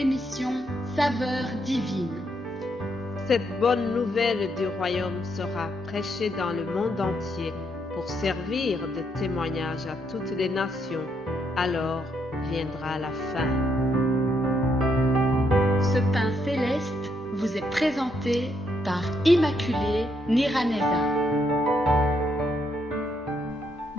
l'émission Saveurs divines. Cette bonne nouvelle du royaume sera prêchée dans le monde entier pour servir de témoignage à toutes les nations. Alors viendra la fin. Ce pain céleste vous est présenté par Immaculée Niraneza.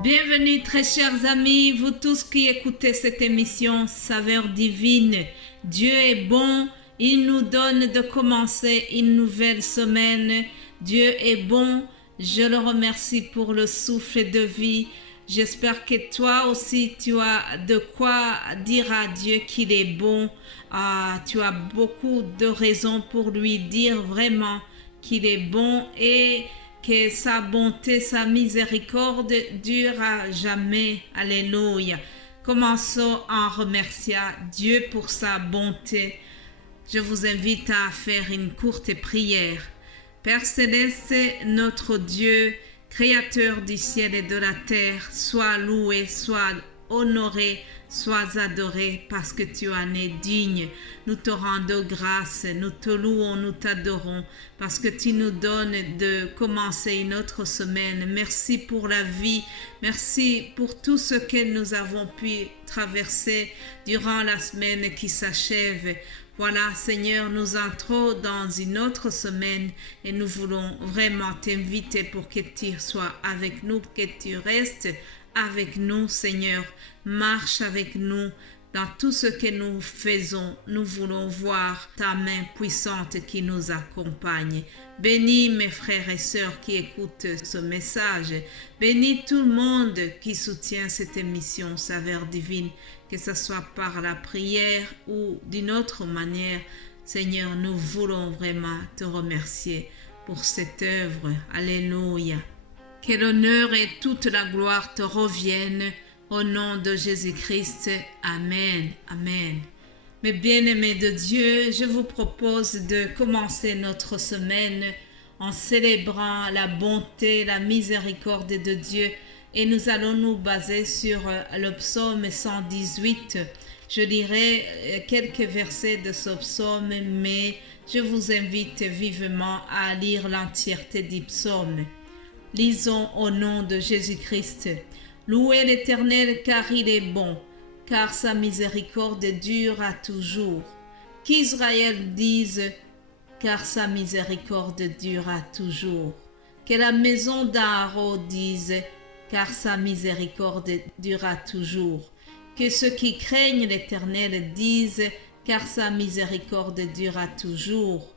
Bienvenue très chers amis, vous tous qui écoutez cette émission Saveurs divines. Dieu est bon, il nous donne de commencer une nouvelle semaine. Dieu est bon, je le remercie pour le souffle de vie. J'espère que toi aussi tu as de quoi dire à Dieu qu'il est bon. Tu as beaucoup de raisons pour lui dire vraiment qu'il est bon et que sa bonté, sa miséricorde dure à jamais. Alléluia. Commençons en remerciant Dieu pour sa bonté. Je vous invite à faire une courte prière. Père céleste, notre Dieu, Créateur du ciel et de la terre, sois loué, sois honoré, sois adoré parce que tu en es digne. Nous te rendons grâce, nous te louons, nous t'adorons parce que tu nous donnes de commencer une autre semaine. Merci pour la vie, merci pour tout ce que nous avons pu traverser durant la semaine qui s'achève. Voilà, Seigneur, nous entrons dans une autre semaine et nous voulons vraiment t'inviter pour que tu sois avec nous, que tu restes avec nous, Seigneur. Marche avec nous dans tout ce que nous faisons. Nous voulons voir ta main puissante qui nous accompagne. Bénis mes frères et sœurs qui écoutent ce message. Bénis tout le monde qui soutient cette émission Saveurs divines, que ce soit par la prière ou d'une autre manière. Seigneur, nous voulons vraiment te remercier pour cette œuvre. Alléluia. Que l'honneur et toute la gloire te reviennent au nom de Jésus-Christ. Amen. Amen. Mes bien-aimés de Dieu, je vous propose de commencer notre semaine en célébrant la bonté, la miséricorde de Dieu. Et nous allons nous baser sur le psaume 118. Je lirai quelques versets de ce psaume, mais je vous invite vivement à lire l'entièreté du psaume. Lisons au nom de Jésus-Christ. Louez l'Éternel car il est bon, car sa miséricorde dure à toujours. Qu'Israël dise, car sa miséricorde dure à toujours. Que la maison d'Aaron dise, car sa miséricorde dure à toujours. Que ceux qui craignent l'Éternel disent, car sa miséricorde dure à toujours.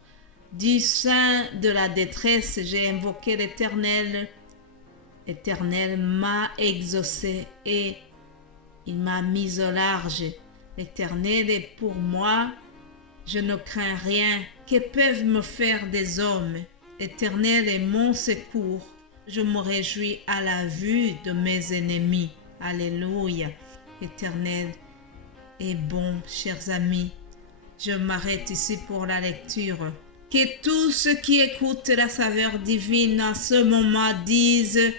Du sein de la détresse, j'ai invoqué l'Éternel. L'Éternel m'a exaucé et il m'a mis au large. L'Éternel est pour moi, je ne crains rien. Que peuvent me faire des hommes? L'Éternel est mon secours. Je me réjouis à la vue de mes ennemis. Alléluia. L'Éternel est bon, chers amis. Je m'arrête ici pour la lecture. Que tous ceux qui écoutent la saveur divine en ce moment disent: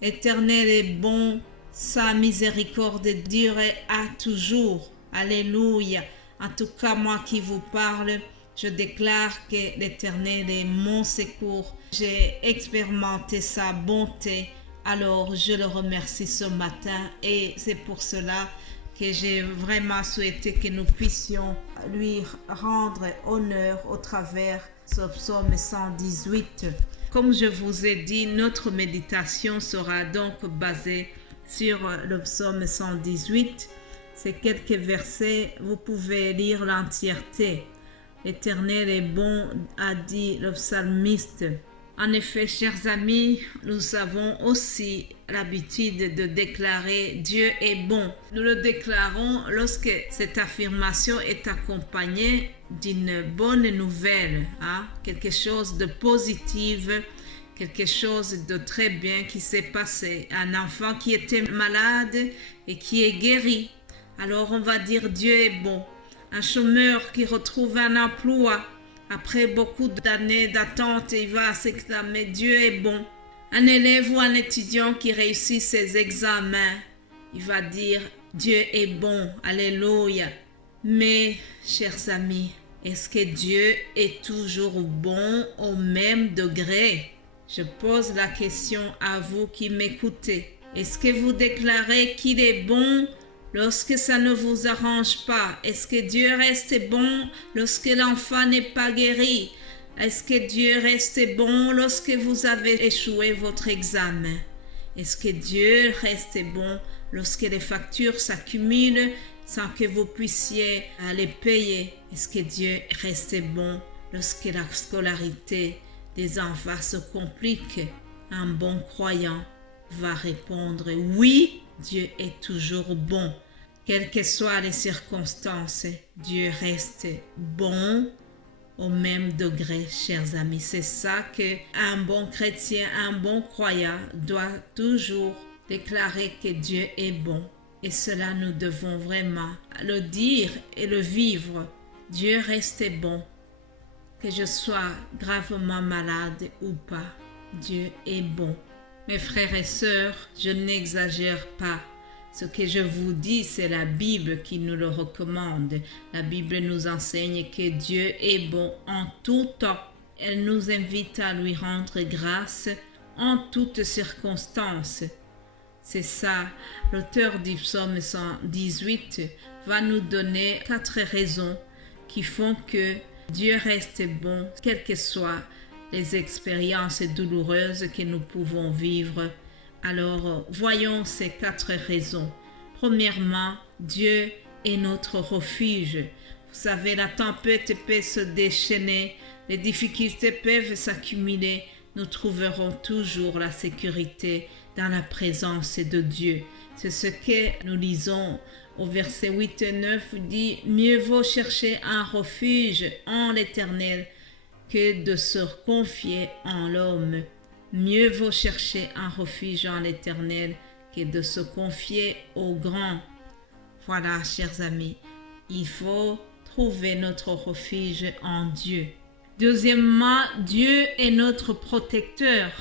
Éternel est bon, sa miséricorde dure à toujours. Alléluia. En tout cas, moi qui vous parle, je déclare que l'Éternel est mon secours. J'ai expérimenté sa bonté, alors je le remercie ce matin et c'est pour cela que j'ai vraiment souhaité que nous puissions lui rendre honneur au travers ce psaume 118. Comme je vous ai dit, notre méditation sera donc basée sur le psaume 118. Ces quelques versets, vous pouvez lire l'entièreté. L'Éternel est bon, a dit le psalmiste. En effet, chers amis, nous avons aussi l'habitude de déclarer Dieu est bon. Nous le déclarons lorsque cette affirmation est accompagnée d'une bonne nouvelle, quelque chose de positif, quelque chose de très bien qui s'est passé. Un enfant qui était malade et qui est guéri. Alors on va dire Dieu est bon. Un chômeur qui retrouve un emploi. Après beaucoup d'années d'attente, il va s'exclamer Dieu est bon. Un élève ou un étudiant qui réussit ses examens, il va dire Dieu est bon. Alléluia. Mais, chers amis, est-ce que Dieu est toujours bon au même degré? Je pose la question à vous qui m'écoutez. Est-ce que vous déclarez qu'il est bon lorsque ça ne vous arrange pas? Est-ce que Dieu reste bon lorsque l'enfant n'est pas guéri? Est-ce que Dieu reste bon lorsque vous avez échoué votre examen? Est-ce que Dieu reste bon lorsque les factures s'accumulent sans que vous puissiez les payer? Est-ce que Dieu reste bon lorsque la scolarité des enfants se complique? Un bon croyant va répondre oui, Dieu est toujours bon. Quelles que soient les circonstances, Dieu reste bon au même degré, chers amis. C'est ça qu'un bon chrétien, un bon croyant doit toujours déclarer que Dieu est bon. Et cela, nous devons vraiment le dire et le vivre. Dieu reste bon. Que je sois gravement malade ou pas, Dieu est bon. Mes frères et sœurs, je n'exagère pas. Ce que je vous dis, c'est la Bible qui nous le recommande. La Bible nous enseigne que Dieu est bon en tout temps. Elle nous invite à lui rendre grâce en toutes circonstances. C'est ça, l'auteur du psaume 118 va nous donner 4 raisons qui font que Dieu reste bon, quelles que soient les expériences douloureuses que nous pouvons vivre. Alors, voyons ces 4 raisons. Premièrement, Dieu est notre refuge. Vous savez, la tempête peut se déchaîner, les difficultés peuvent s'accumuler. Nous trouverons toujours la sécurité dans la présence de Dieu. C'est ce que nous lisons au verset 8 et 9, dit « Mieux vaut chercher un refuge en l'Éternel que de se confier en l'homme. Mieux vaut chercher un refuge en l'Éternel que de se confier au grand. » Voilà, chers amis, il faut trouver notre refuge en Dieu. Deuxièmement, Dieu est notre protecteur.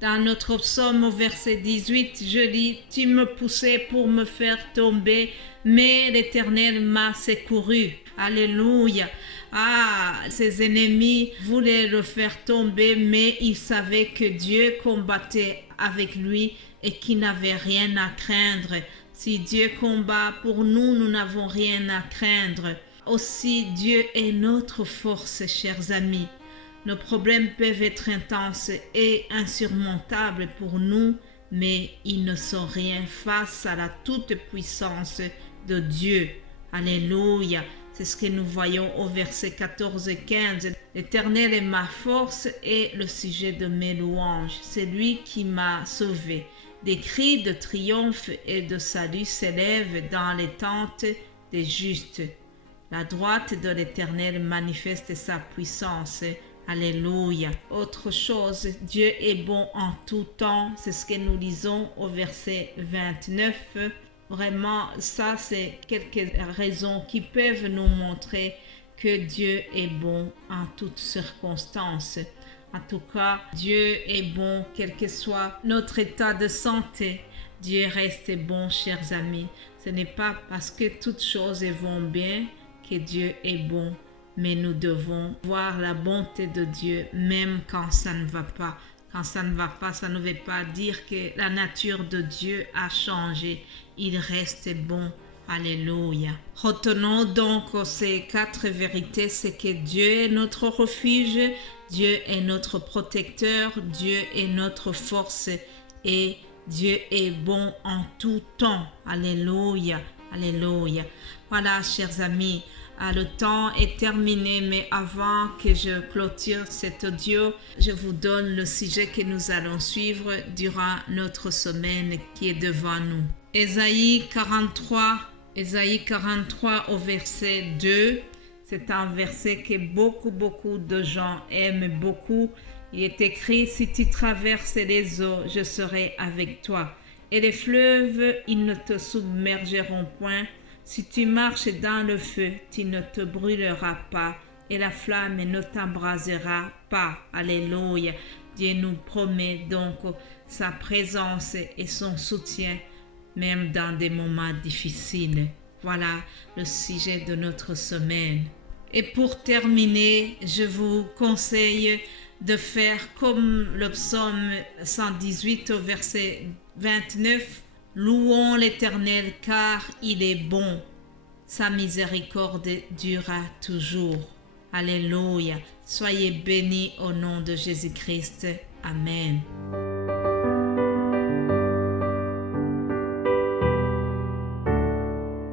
Dans notre psaume au verset 18, je lis « Tu me poussais pour me faire tomber, mais l'Éternel m'a secouru. » Alléluia. Ah, ses ennemis voulaient le faire tomber, mais il savait que Dieu combattait avec lui et qu'il n'avait rien à craindre. Si Dieu combat pour nous, nous n'avons rien à craindre. Aussi, Dieu est notre force, chers amis. Nos problèmes peuvent être intenses et insurmontables pour nous, mais ils ne sont rien face à la toute-puissance de Dieu. Alléluia. C'est ce que nous voyons au verset 14 et 15. L'Éternel est ma force et le sujet de mes louanges. C'est lui qui m'a sauvé. Des cris de triomphe et de salut s'élèvent dans les tentes des justes. La droite de l'Éternel manifeste sa puissance. Alléluia. Autre chose, Dieu est bon en tout temps. C'est ce que nous lisons au verset 29. Vraiment, ça, c'est quelques raisons qui peuvent nous montrer que Dieu est bon en toutes circonstances. En tout cas, Dieu est bon, quel que soit notre état de santé. Dieu reste bon, chers amis. Ce n'est pas parce que toutes choses vont bien que Dieu est bon. Mais nous devons voir la bonté de Dieu même quand ça ne va pas. Quand ça ne va pas, ça ne veut pas dire que la nature de Dieu a changé. Il reste bon. Alléluia. Retenons donc ces 4 vérités. C'est que Dieu est notre refuge, Dieu est notre protecteur, Dieu est notre force et Dieu est bon en tout temps. Alléluia. Alléluia. Voilà, chers amis. Le temps est terminé, mais avant que je clôture cet audio, je vous donne le sujet que nous allons suivre durant notre semaine qui est devant nous. Ésaïe 43 au verset 2, c'est un verset que beaucoup de gens aiment beaucoup. Il est écrit « Si tu traverses les eaux, je serai avec toi. Et les fleuves, ils ne te submergeront point. Si tu marches dans le feu, tu ne te brûleras pas, et la flamme ne t'embrasera pas. » Alléluia. Dieu nous promet donc sa présence et son soutien, même dans des moments difficiles. Voilà le sujet de notre semaine. Et pour terminer, je vous conseille de faire comme le psaume 118 au verset 29. Louons l'Éternel car il est bon. Sa miséricorde durera toujours. Alléluia. Soyez bénis au nom de Jésus-Christ. Amen.